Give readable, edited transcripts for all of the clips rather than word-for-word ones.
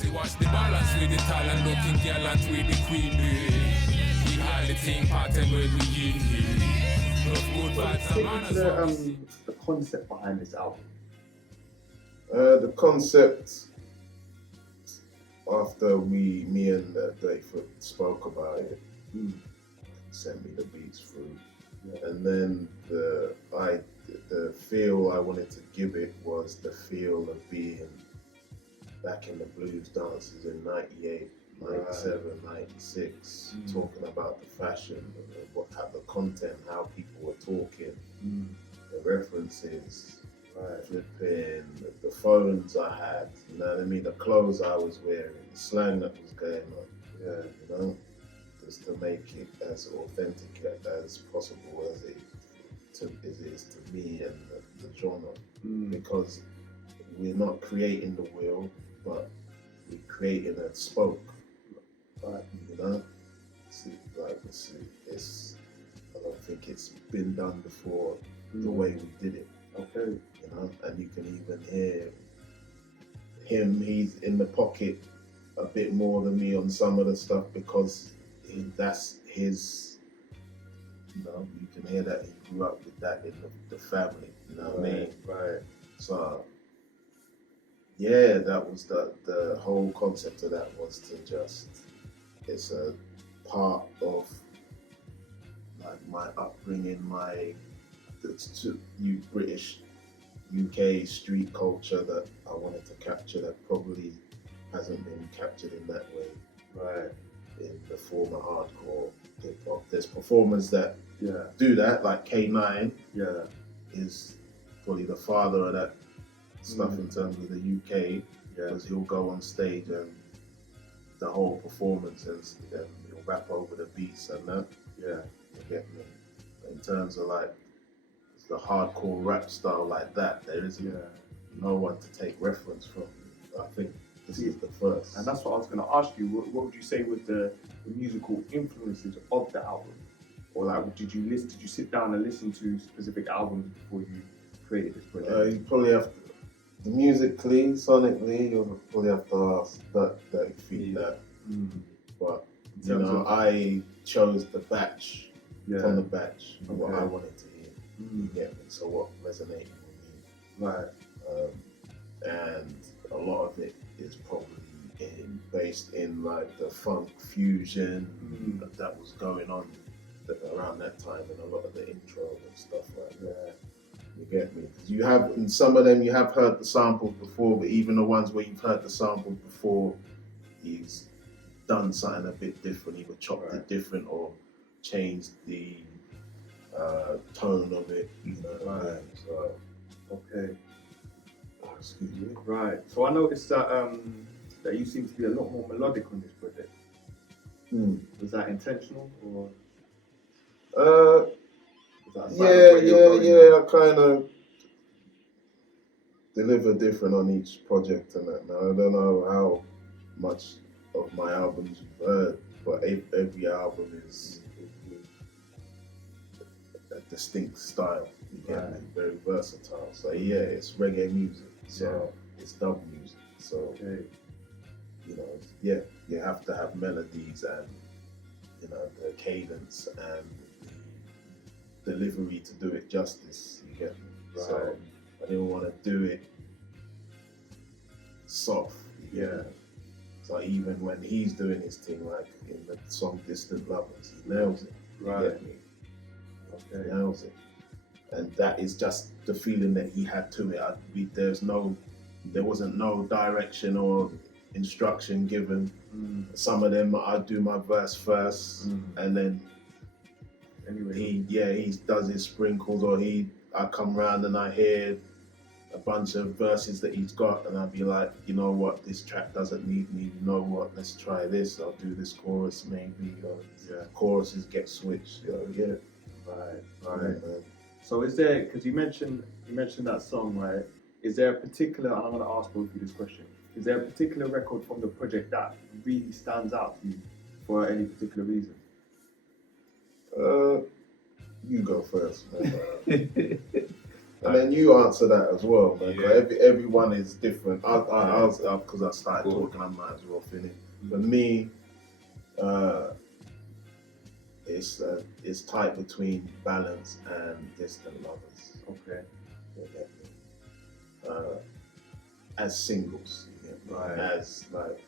See, watch the balance with the talent, looking gallant with the queen. We hardly think pattern when we in here. The concept behind this album. The concept, after me and Dayfoot spoke about it, sent me the beats through, and then the feel I wanted to give it was the feel of being back in the blues dances in 98, 97, 96, talking about the fashion, the content, how people were talking, the references, flipping, the phones I had, you know what I mean, the clothes I was wearing, the slang that was going on, you know, just to make it as authentic as possible as it is to me and the genre, because we're not creating the wheel, but we're creating a spoke, you know. I don't think it's been done before the way we did it. Okay, you know, and you can even hear him. He's in the pocket a bit more than me on some of the stuff because that's his. You know, you can hear that he grew up with that in the family. You know what I mean? Right. So, yeah, that was the whole concept of that was to just. It's a part of like my upbringing, you British UK street culture that I wanted to capture that probably hasn't been captured in that way. Right. In the former hardcore hip hop. There's performers that do that, like K9 is probably the father of that stuff in terms of the UK, because he'll go on stage and the whole performance and he'll rap over the beats and that. You get me? In terms of like the hardcore rap style like that, there isn't no one to take reference from. I think this is the first. And that's what I was going to ask you. What would you say was the musical influences of the album? Or like, did you sit down and listen to specific albums before you created this project? You probably have to, the musically, sonically, you'll probably have to ask that feed that. But you know, I chose the batch from the batch, what I wanted to hear. You get me? So what resonated with me. Right. And a lot of it is probably based in like the funk fusion that was going on around that time, and a lot of the intros and stuff like that. You get me? Because you have, in some of them you have heard the samples before, but even the ones where you've heard the samples before, he's done something a bit different, either chopped it different or changed the tone of it, you know. Right. So, okay. Excuse me. Right. So I noticed that that you seem to be a lot more melodic on this project. Was that intentional or? I kind of deliver different on each project and that. Now I don't know how much of my albums you've heard, but every album is a distinct style. You get me? Very versatile. So yeah, it's reggae music. So it's dub music. So you know, you have to have melodies and you know the cadence and the delivery to do it justice. You get me? Right. So I didn't want to do it soft. So even when he's doing his thing, like in the song "Distant Lovers," he nails it. Right. You get me? He nails it. And that is just the feeling that he had to it. There wasn't no direction or instruction given. Some of them I'd do my verse first, and then he does his sprinkles, or I come round and I hear a bunch of verses that he's got, and I'd be like, you know what, this track doesn't need me. You know what, let's try this. I'll do this chorus maybe, or choruses get switched. You know, Right. So is there, because you mentioned that song, right? Is there a particular, and I'm going to ask both of you this question, is there a particular record from the project that really stands out to you for any particular reason? You go first. And then you answer that as well, man. Yeah. Everyone is different. Because I started talking, I might as well finish. For me, it's tight between balance and distant lovers. Okay. You get me? As singles, you get me? Right. As like,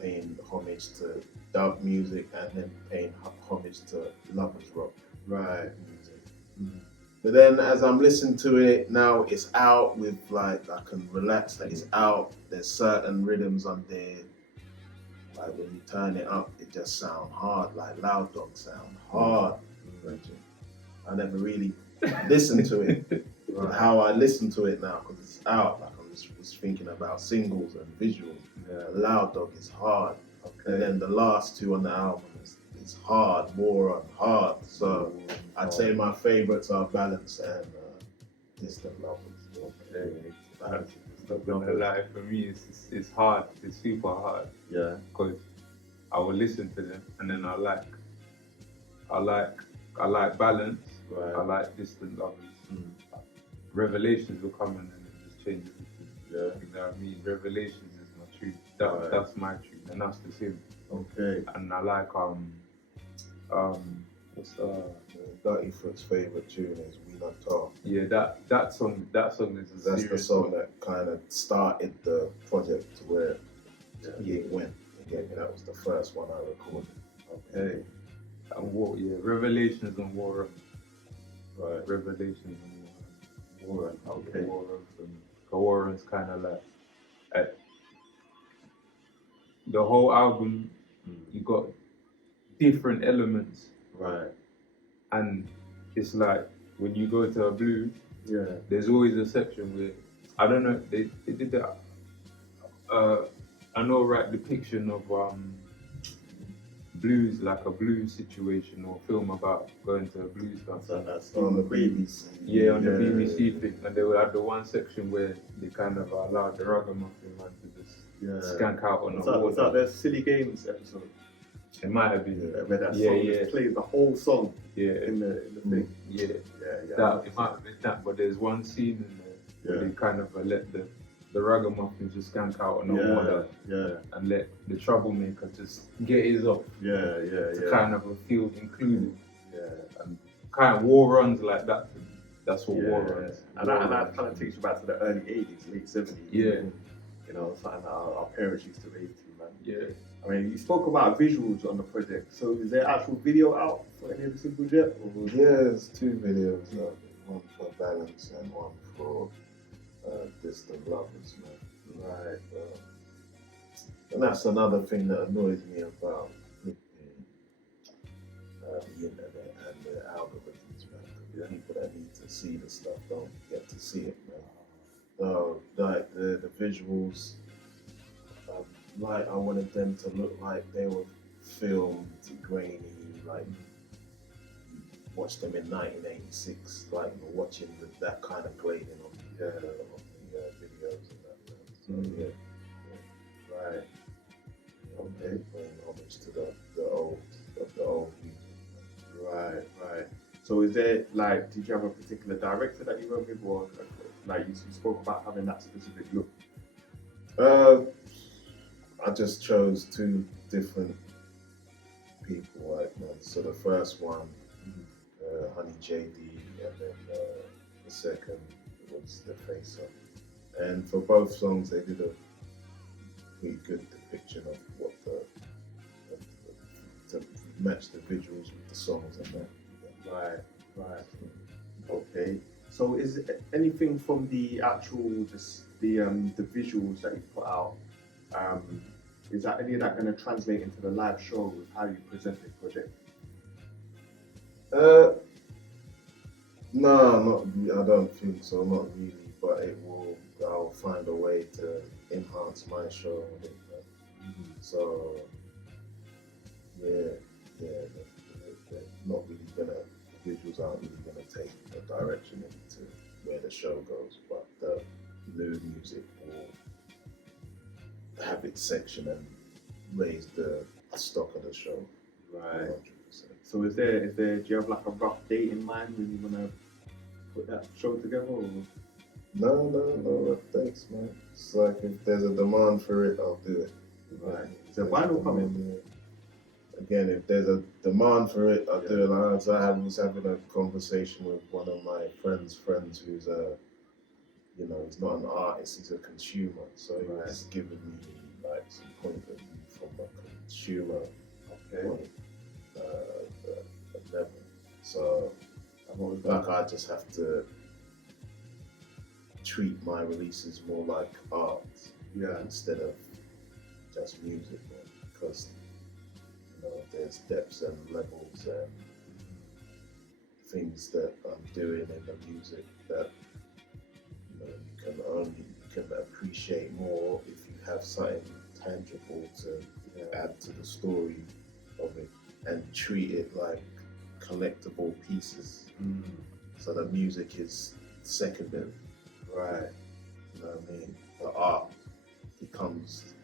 paying homage to dub music and then paying homage to lovers rock. Right. Music. But then as I'm listening to it now, it's out with like I can relax that it's out. There's certain rhythms on there. Like when you turn it up, it just sound hard. Like Loud Dog sound hard. I never really listened to it. Right. How I listen to it now because it's out. Like I'm just thinking about singles and visuals. Yeah. Loud Dog is hard. Okay. And then the last two on the album is hard, more on hard. So I'd say my favorites are Balance and Distant Lovers. Okay. It's not gonna lie, for me it's hard. It's super hard. Yeah. Because I will listen to them and then I like Balance. Right. I like Distant Lovers. Revelations will come in and it just changes it. Yeah. You know what I mean? Revelations is my truth. That's my truth, and that's the same. Okay. And I like what's Dirty Foot's favorite tune is We Not Talk. yeah, that song is a That's the serious song that kind of started the project to where it went. That was the first one I recorded. Okay. And Revelations on War. Right. Revelations on War. Okay. War from Warren's kind of like the whole album. You got different elements. Right. And it's like when you go to a blues, there's always a section where I don't know they did that. I know depiction of blues, like a blues situation or film about going to a blues concert. That's on the BBC. Yeah, on the BBC thing, and they had the one section where they kind of allowed the ragamuffin man to just skank out on the water. Was that the Silly Games episode? It might have been. Where that song just plays the whole song in the thing. Yeah. That it might have been that, but there's one scene in there where they kind of let the ragamuffin just skank out on the water and let the troublemaker just get his off. To kind of feel included. And kind of war runs like that. That's what war runs. And that kind of takes you back to the early 80s, late 70s. Yeah. Something that our parents used to relate to, man. Yeah. I mean, you spoke about visuals on the project. So is there actual video out for any of the singles yet? There's two videos out. One for Balance and one for Distant Lovers, man. Right. And that's another thing that annoys me about the internet and the algorithms, man. The people that need to see the stuff don't get to see it, man. So, like the visuals, I wanted them to look like they were filmed grainy, like watched them in 1986, like watching that kind of grading on the videos and that. So right. Okay. Paying homage to the old music. Right. So is there did you have a particular director that you went with, or you spoke about having that specific look? I just chose two different people, so the first one, Honey JD, and then the second was The Face Up. And for both songs, they did a pretty good depiction of what to match the visuals with the songs and that. Right. Okay. So is it anything from the actual the visuals that you put out? Is that any of that going to translate into the live show with how you present the project? No, I don't think so. Not really, but I'll find a way to enhance my show with it. So they're not really gonna. The visuals aren't really gonna take a direction into where the show goes, but the new music will have its section and raise the stock of the show. Right. 100%. So do you have like a rough date in mind when you want to put that show together? Or? No, thanks, man. It's like if there's a demand for it, I'll do it. Right. Is there vinyl coming? Again, if there's a demand for it, I'll do it. I was having a conversation with one of my friends who's he's not an artist, he's a consumer. So he was giving me like some point of view from a consumer point level. So I just have to treat my releases more like art, instead of just music, because there's depths and levels and things that I'm doing in the music that you can appreciate more if you have something tangible to add to the story of it, and treat it like collectible pieces. So the music is secondary. Right. You know what I mean? The art becomes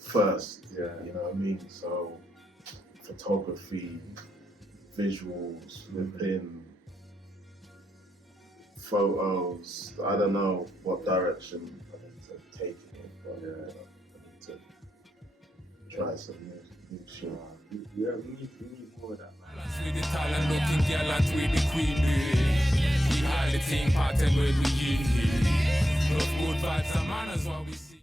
first. You know what I mean? So photography, visuals, within photos. I don't know what direction I need to take it, but I need to try some new shit. Yeah, we need more of that. With the talent looking gallant with the queen. We had the thing pattern where we in here. Love good vibes and manners what we see.